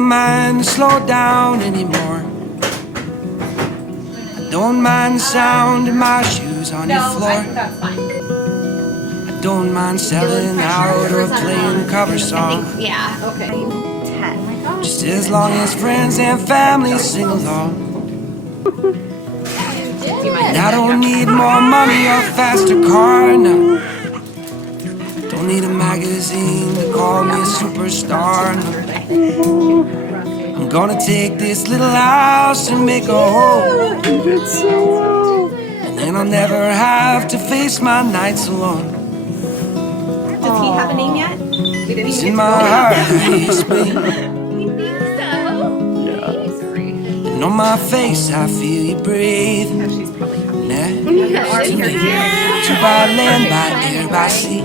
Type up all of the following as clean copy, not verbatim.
don't mind to slow down anymore. I don't mind the sound of my shoes on your floor. That's fine. I don't mind selling out or playing cover songs. Yeah, okay. 10. Just as long as friends and family sing along. And I don't need more money or faster car, no. Don't need a magazine to call me a superstar, no. I'm gonna take this little house and make a home. And then I'll never have to face my nights alone. Does he have a name yet? It's in my heart, I speak. And on my face, I feel you breathe. Next to me, to by land, by air, by sea.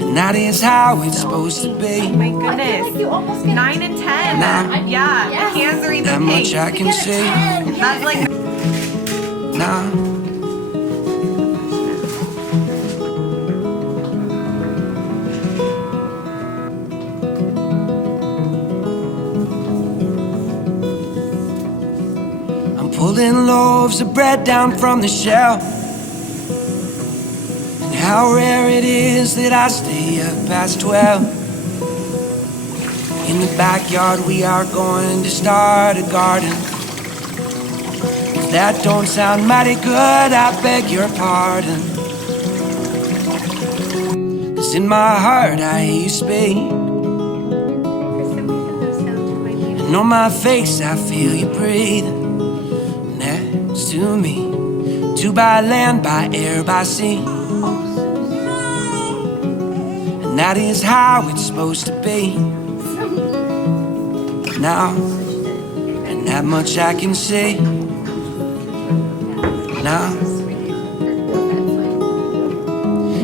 And that is how it's supposed to be. My goodness. 9 and 10. Now, Yeah, the hands are that even much pink. I can say. That's like. Now, pulling loaves of bread down from the shelf. And how rare it is that I stay up past 12. In the backyard we are going to start a garden. If that don't sound mighty good, I beg your pardon. 'Cause in my heart I hear you speak. And on my face I feel you breathe. To me, to by land, by air, by sea. And that is how it's supposed to be. Now, and that much I can say. Now,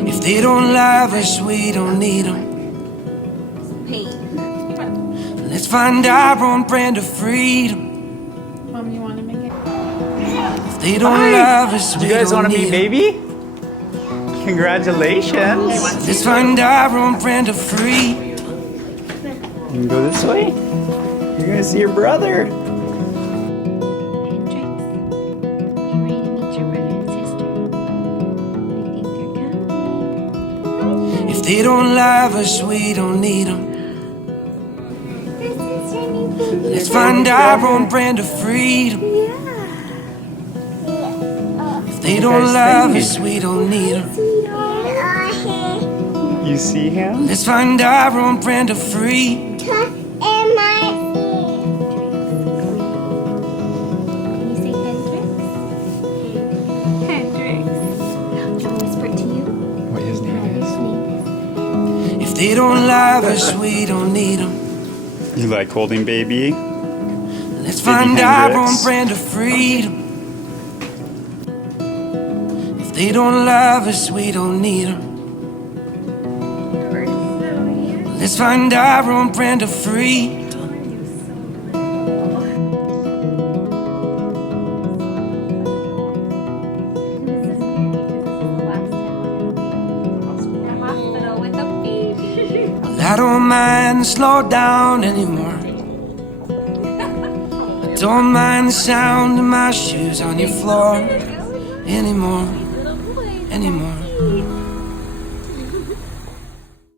if they don't love us, we don't need them. Let's find our own brand of freedom. They don't love us, do you guys want to meet baby? Congratulations. Let's find our own brand of free. You can go this way. You're gonna see your brother. Hendrix, you ready to meet your brother and sister? I think they're coming. If they don't love us, we don't need them. Let's find our own brand of freedom. They don't love us, we don't need them. You see him? Let's find our own brand of free. Can you say Hendrix? Hendrix. I'll whisper it to you. What his name is? If they don't love us, we don't need them. You like holding baby? Let's find our own brand of freedom. They don't love us, we don't need them. Let's find our own brand of freedom. I don't mind to slow down anymore. I don't mind the sound of my shoes on your floor anymore.